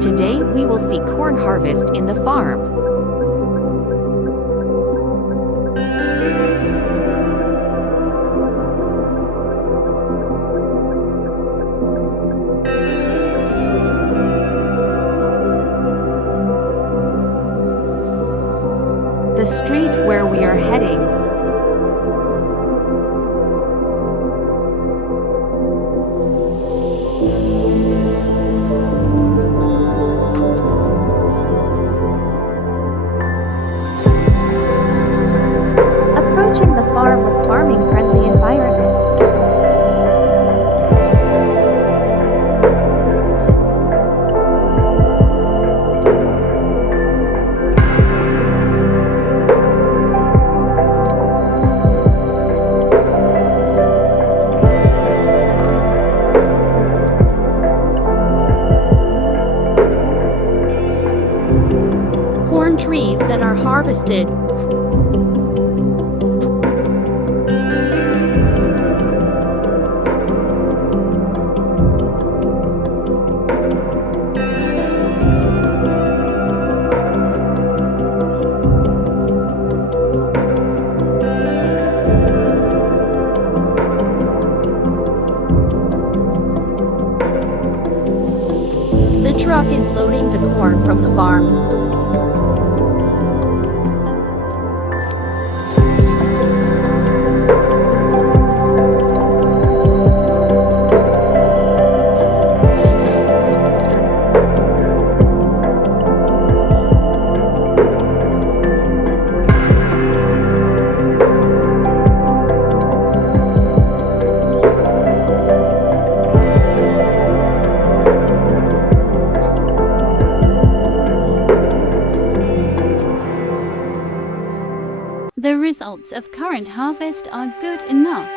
Today we will see corn harvest in the farm. The street where we are heading. Approaching the farm with farming-friendly environment. Corn trees that are harvested. The truck is loading the corn from the farm. The results of current harvest are good enough.